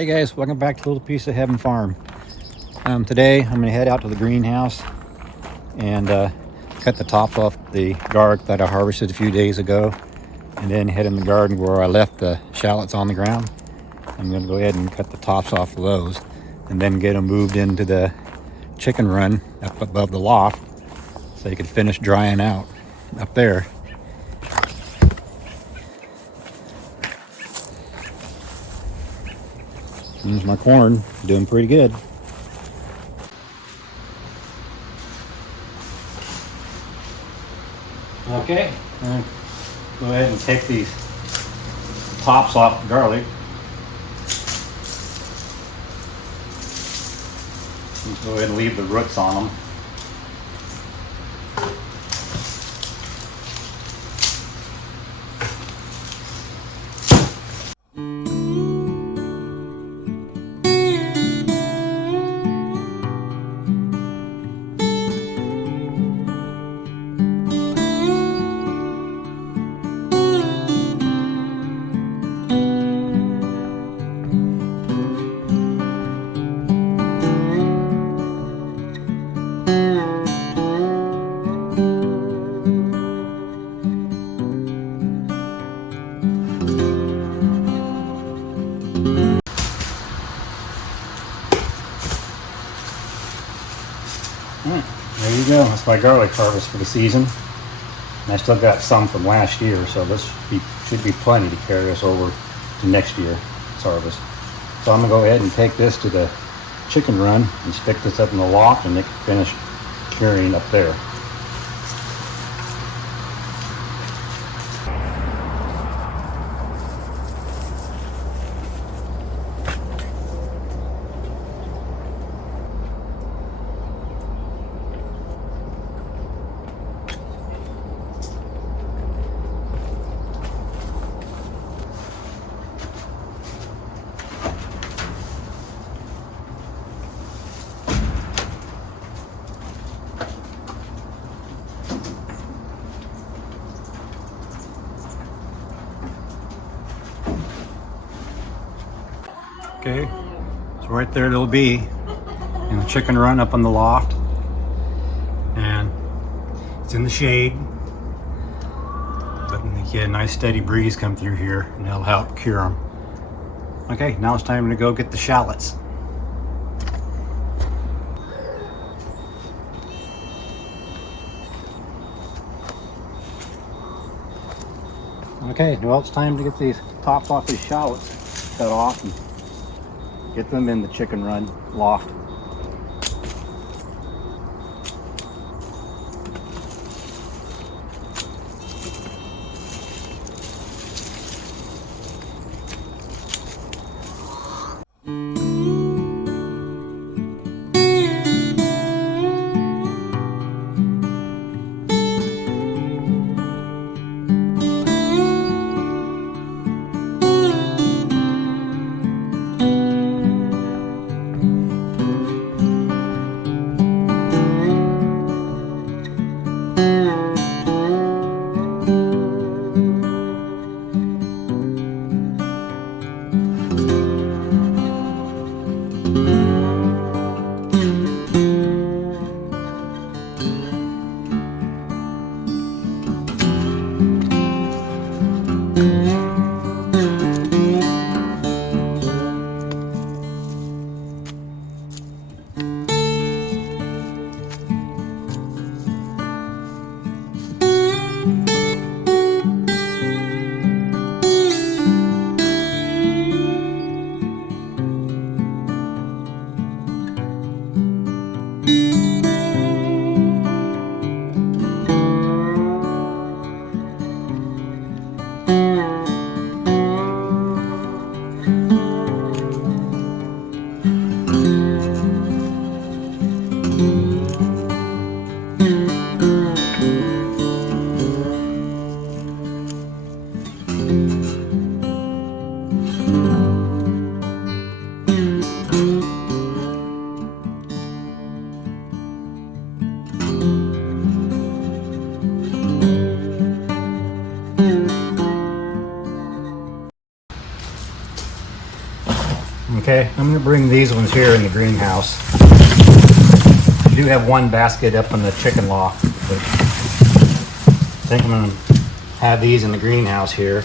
Hey guys, welcome back to Little Piece of Heaven Farm. Today I'm going to head out to the greenhouse and cut the tops off the garlic that I harvested a few days ago, and then head in the garden where I left the shallots on the ground. I'm going to go ahead and cut the tops off of those and then get them moved into the chicken run up above the loft so you can finish drying out up there. Here's my corn, doing pretty good. Okay, I'm gonna go ahead and take these tops off the garlic. Let's go ahead and leave the roots on them. There you go. That's my garlic harvest for the season. And I still got some from last year, so this should be plenty to carry us over to next year's harvest. So I'm gonna go ahead and take this to the chicken run and stick this up in the loft, and they can finish curing up there. Okay, so right there it'll be in the chicken run up on the loft, and it's in the shade, but you get a nice steady breeze come through here and it'll help cure them. Okay, now it's time to go get the shallots. Okay, well, it's time to get these tops off these shallots cut off and get them in the chicken run loft. Okay, I'm gonna bring these ones here in the greenhouse. I do have one basket up in the chicken loft, but I think I'm gonna have these in the greenhouse here.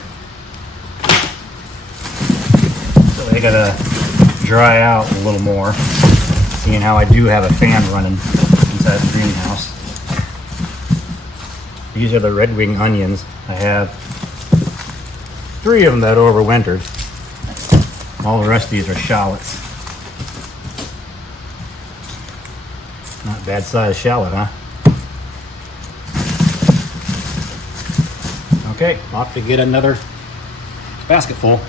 So they gotta dry out a little more, seeing how I do have a fan running inside the greenhouse. These are the red wing onions. I have 3 of them that overwintered. All the rest of these are shallots. Not bad sized shallot, huh? Okay, off to get another basket full.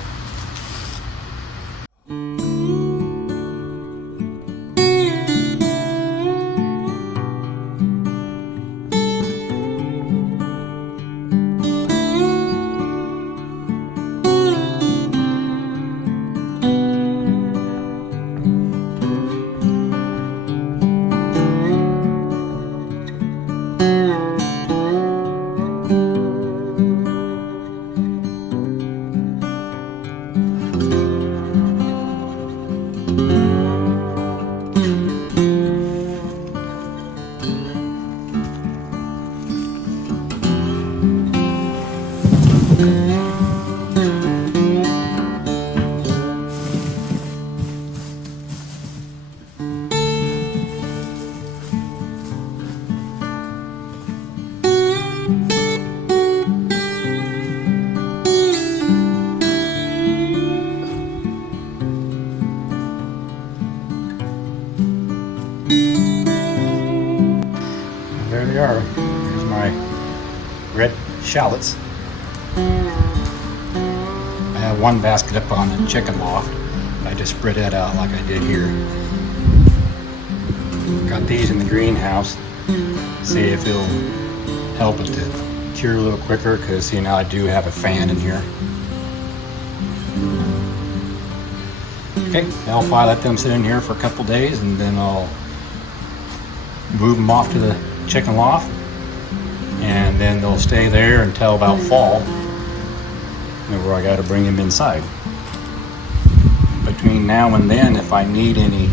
There they are. Here's my red shallots. I have one basket up on the chicken loft. I just spread that out like I did here. Got these in the greenhouse. See if it'll help it to cure a little quicker, because see, now I do have a fan in here. Okay, I'll let them sit in here for a couple days, and then I'll move them off to the chicken loft, and then they'll stay there until about fall, where I got to bring them inside. Between now and then, if I need any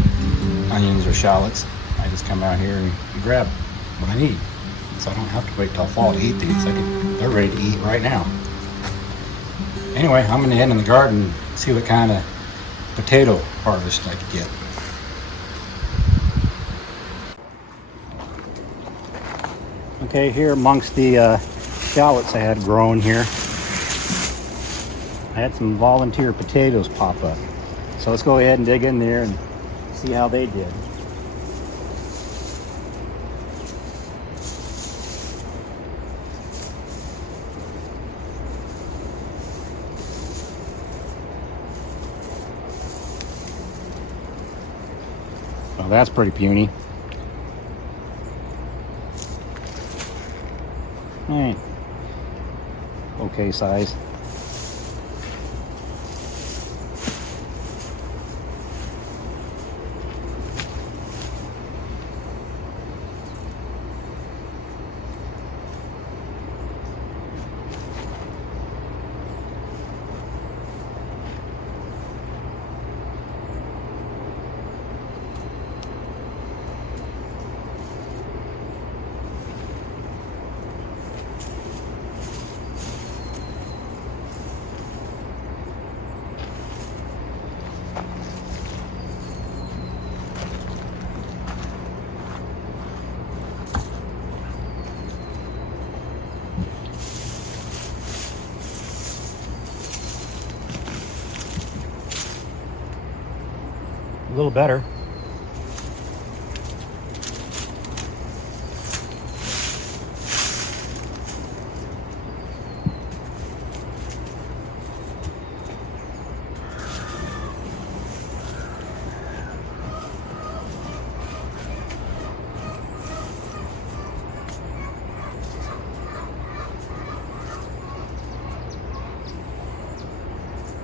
onions or shallots, I just come out here and grab what I need. So I don't have to wait till fall to eat these. They're ready to eat right now. Anyway, I'm gonna head in the garden and see what kind of potato harvest I could get. Okay, here amongst the shallots I had grown here, I had some volunteer potatoes pop up. So let's go ahead and dig in there and see how they did. Well, that's pretty puny. Hey, okay size. A little better.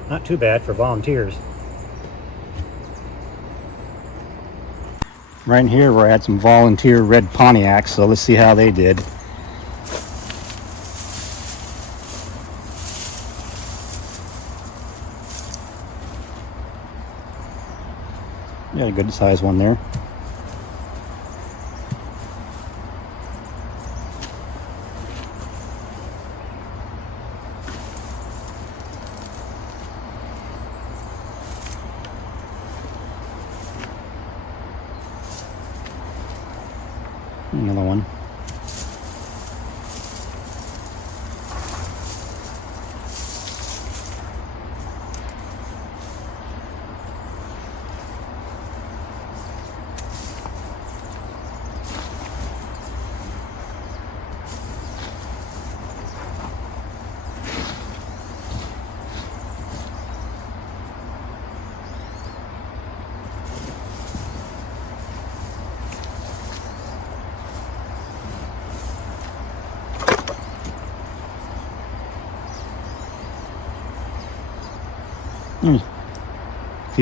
Not too bad for volunteers. Right in here where I had some volunteer red Pontiacs, so let's see how they did. Got a good size one there. Another one. A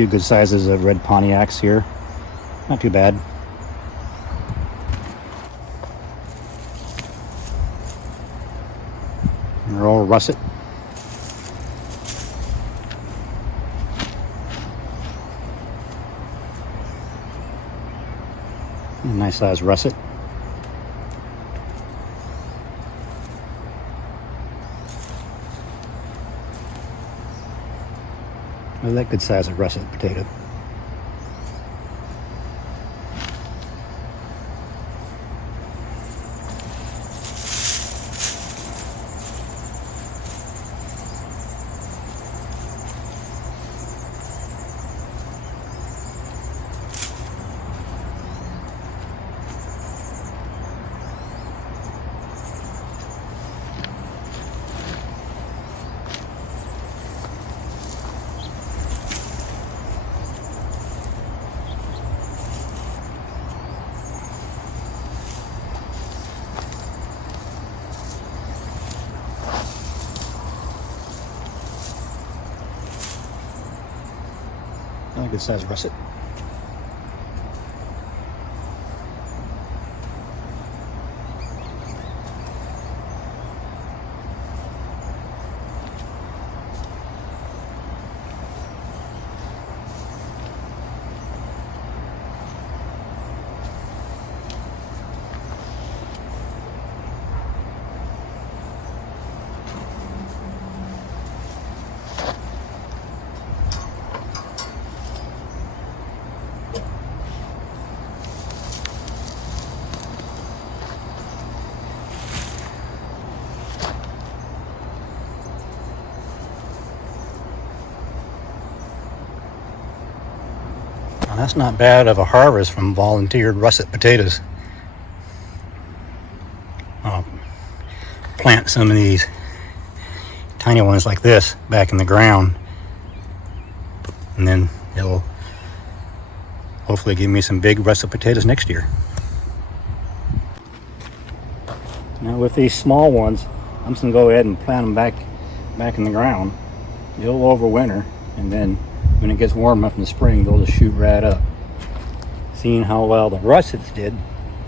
few good sizes of red Pontiacs here. Not too bad. And they're all russet. Nice size russet. I like good size of russet potato. I like good size russet. That's not bad of a harvest from volunteered russet potatoes. I'll plant some of these tiny ones like this back in the ground, and then it'll hopefully give me some big russet potatoes next year. Now with these small ones, I'm just gonna go ahead and plant them back in the ground. They'll overwinter, and then when it gets warm enough in the spring, they'll just shoot right up. Seeing how well the russets did,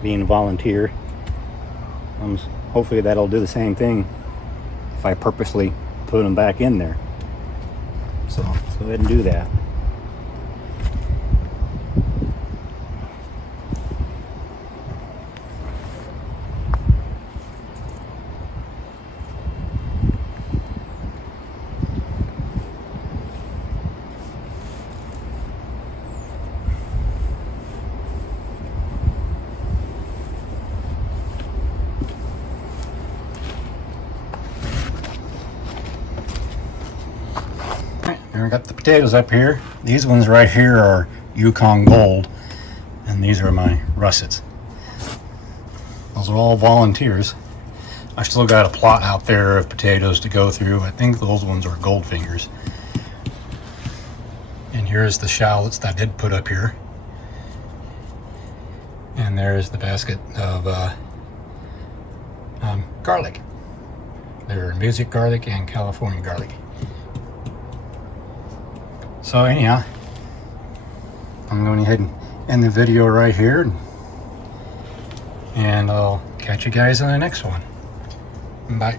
being a volunteer, hopefully that'll do the same thing if I purposely put them back in there. So let's go ahead and do that. There, I got the potatoes up here. These ones right here are Yukon Gold, and these are my russets. Those are all volunteers. I still got a plot out there of potatoes to go through. I think those ones are Goldfingers. And here's the shallots that I did put up here. And there's the basket of garlic. They're music garlic and California garlic. So anyhow, I'm going ahead and end the video right here, and I'll catch you guys on the next one. Bye.